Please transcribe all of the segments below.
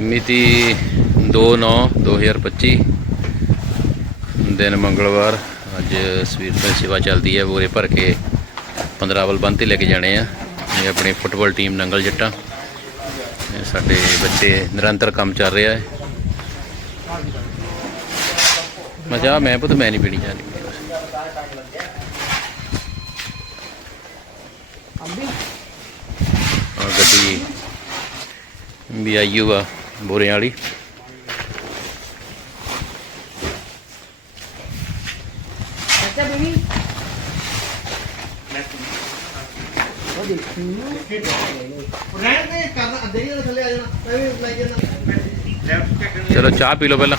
ਮਿਤੀ 2/9/2025 ਦਿਨ ਮੰਗਲਵਾਰ। ਅੱਜ ਸਵੇਰ ਤੋਂ ਸੇਵਾ ਚੱਲਦੀ ਹੈ ਬੋਰੇ ਭਰ ਕੇ 15 ਅਵਲ ਬੰਦ ਤੇ ਲੈ ਕੇ ਜਾਣੇ ਆ। ਇਹ ਆਪਣੀ ਫੁੱਟਬਾਲ ਟੀਮ ਨੰਗਲ ਜੱਟਾਂ। ਇਹ ਸਾਡੇ ਬੱਚੇ ਨਿਰੰਤਰ ਕੰਮ ਚੱਲ ਰਿਹਾ ਹੈ। ਮੈਂ ਜਾ ਮੈਂ ਪੁੱਤ ਮੈਂ ਨਹੀਂ ਪੀਣੀ ਜਾਣੀ ਆ ਗੱਡੀ ਵੀ ਆਈਓ ਆ ਬੋਰਿਆਂ ਵਾਲੀ। ਅੱਛਾ ਬੀਬੀ ਉਹ ਦੇਖੀ ਰਹਿਣ ਦੇ ਕਰਨਾ ਅੱਧੇ ਹੀ ਥੱਲੇ ਆ। ਜਾਣਾ ਮੈਂ ਵੀ ਲੈ ਜਾਣਾ ਚਲੋ ਚਾਹ ਪੀ ਲਓ ਪਹਿਲਾਂ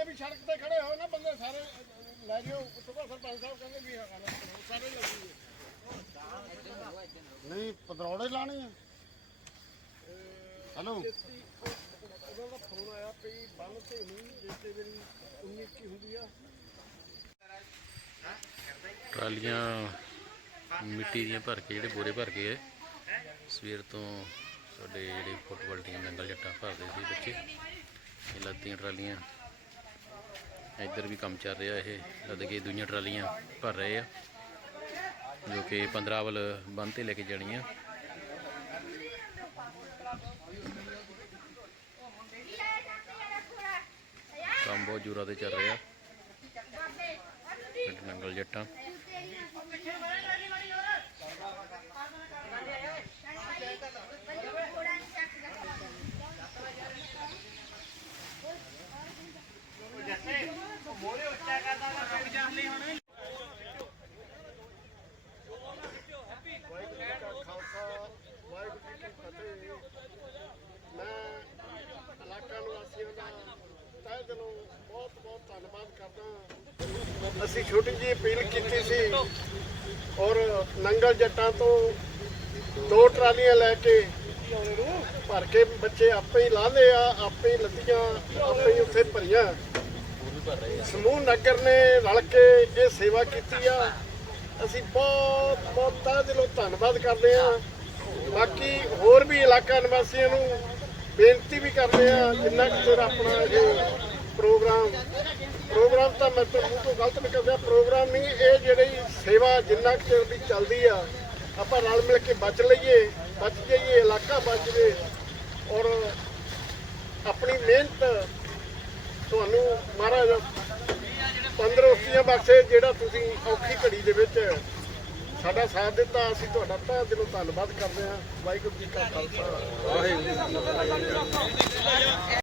ਜਿੰਨੇ ਵੀ ਸੜਕ ਤੇ ਖੜੇ ਹੋਏ ਨਾ ਬੰਦੇ ਸਾਰੇ, ਲੈ ਜਿਓ ਸੁਭਾ ਸਰਪੰਚ ਸਾਹਿਬ ਕਹਿੰਦੇ ਵੀ ਸਾਰੇ ਲੱਗੂਗੇ ਨਹੀਂ, ਪਤਰੋੜੇ ਲਾਣੇ ਆ। ਹੈਲੋ ਉਹਦਾ ਦਾ ਫੋਨ ਆਇਆ ਪਈ ਬੰਨ ਤੇ ਨਹੀਂ ਜਿੱਤੇ ਦਿਨ 19 ਕੀ ਹੁੰਦੀ ਆ ਟਰਾਲੀਆਂ ਮਿੱਟੀ ਦੀਆਂ ਭਰ ਕੇ, ਜਿਹੜੇ ਬੋਰੇ ਭਰ ਕੇ ਸਵੇਰ ਤੋਂ ਸਾਡੇ ਜਿਹੜੇ ਫੁੱਟਬਾਲ ਟੀਮ ਨੰਗਲ ਜੱਟਾਂ ਭਰਦੇ ਸੀ ਬੱਚੇ। ਇਹ ਲੱਦੀਆਂ ਟਰਾਲੀਆਂ। ਇੱਧਰ ਵੀ ਕੰਮ ਚੱਲ ਰਿਹਾ ਇਹ ਲੱਦ ਕੇ ਦੂਜੀਆਂ ਟਰਾਲੀਆਂ ਭਰ ਰਹੇ ਆ ਜੋ ਕਿ 15 ਵੱਲ ਬੰਦ ਤੇ ਲੈ ਕੇ ਜਾਣੀਆਂ। ਕੰਮ ਬਹੁਤ ਜ਼ੋਰਾਂ ਤੇ ਚੱਲ ਰਿਹਾ। ਪਿੰਡ ਨੰਗਲ ਜੱਟਾਂ ਵਾਹਿਗੁਰੂ ਜੀ ਕਾ ਖਾਲਸਾ ਵਾਹਿਗੁਰੂ ਜੀ ਕੀ ਫਤਿਹ ਮੈਂ ਇਲਾਕਾ ਨਿਵਾਸੀਆਂ ਦਾ ਤਹਿ ਦਿਲੋਂ ਬਹੁਤ ਬਹੁਤ ਧੰਨਵਾਦ ਕਰਦਾ ਅਸੀਂ ਛੋਟੀ ਜਿਹੀ ਅਪੀਲ ਕੀਤੀ ਸੀ ਔਰ ਨੰਗਲ ਜੱਟਾਂ ਤੋਂ ਦੋ ਟਰਾਲੀਆਂ ਲੈ ਕੇ ਭਰ ਕੇ ਬੱਚੇ ਆਪੇ ਹੀ ਲਾਉਂਦੇ ਆ, ਆਪੇ ਹੀ ਲੱਦੀਆਂ ਆਪੇ ਹੀ ਉੱਥੇ ਭਰੀਆਂ। ਸਮੂਹ ਨਗਰ ਨੇ ਰਲ ਕੇ ਇਹ ਸੇਵਾ ਕੀਤੀ ਆ। ਅਸੀਂ ਬਹੁਤ ਬਹੁਤ ਤਹਿ ਦਿਲੋਂ ਧੰਨਵਾਦ ਕਰਦੇ ਹਾਂ ਬਾਕੀ ਹੋਰ ਵੀ ਇਲਾਕਾ ਨਿਵਾਸੀਆਂ ਨੂੰ ਬੇਨਤੀ ਵੀ ਕਰਦੇ ਆ, ਜਿੰਨਾ ਕੁ ਆਪਣਾ ਇਹ ਪ੍ਰੋਗਰਾਮ ਪ੍ਰੋਗਰਾਮ ਤਾਂ ਮੈਂ ਤੋਂ ਮੂੰਹ ਤੋਂ ਗਲਤ ਨਿਕਲਦਾ ਪ੍ਰੋਗਰਾਮ ਨਹੀਂ, ਇਹ ਜਿਹੜੀ ਸੇਵਾ ਜਿੰਨਾ ਕੁ ਚਿਰ ਦੀ ਚੱਲਦੀ ਆ, ਆਪਾਂ ਰਲ ਮਿਲ ਕੇ ਬਚ ਲਈਏ, ਬਚ ਜਾਈਏ, ਇਲਾਕਾ ਬਚ ਜਾਵੇ। ਔਰ ਆਪਣੀ ਮਿਹਨਤ ਤੁਹਾਨੂੰ ਮਹਾਰਾਜ ਤੰਦਰੁਸਤੀਆਂ ਬਖਸ਼ੇ, ਜਿਹੜਾ ਤੁਸੀਂ ਔਖੀ ਘੜੀ ਦੇ ਵਿੱਚ ਸਾਡਾ ਸਾਥ ਦਿੱਤਾ, ਅਸੀਂ ਤੁਹਾਡਾ ਤਹਿ ਦਿਲੋਂ ਧੰਨਵਾਦ ਕਰਦੇ ਹਾਂ। ਵਾਹਿਗੁਰੂ ਜੀ ਕਾ ਖਾਲਸਾ। ਵਾਹਿਗੁਰੂ ਜੀ